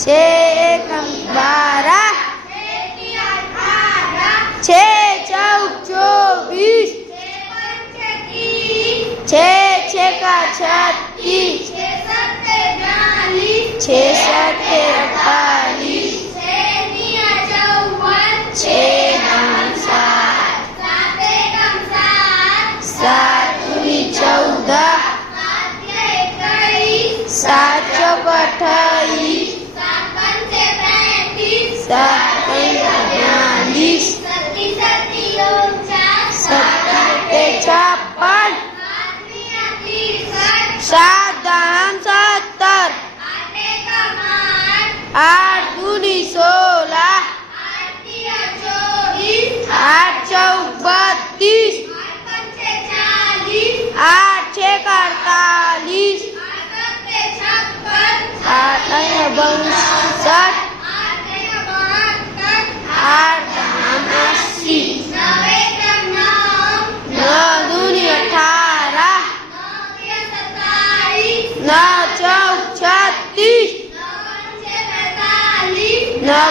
छे एकम 12, छे चौक 24, छे छेका 36, छे सत्ते 48, छे नौ 7, सात दूनी 14, सात चौक 28, सात पंच 42, सत्ते 56, सात दाम 70, आठ दूनी 16, आठ चौक 32, आठ छेक 48, आठ 62, आठ दाम 80, नौ दूनी 18, नौ चौक 36, नौ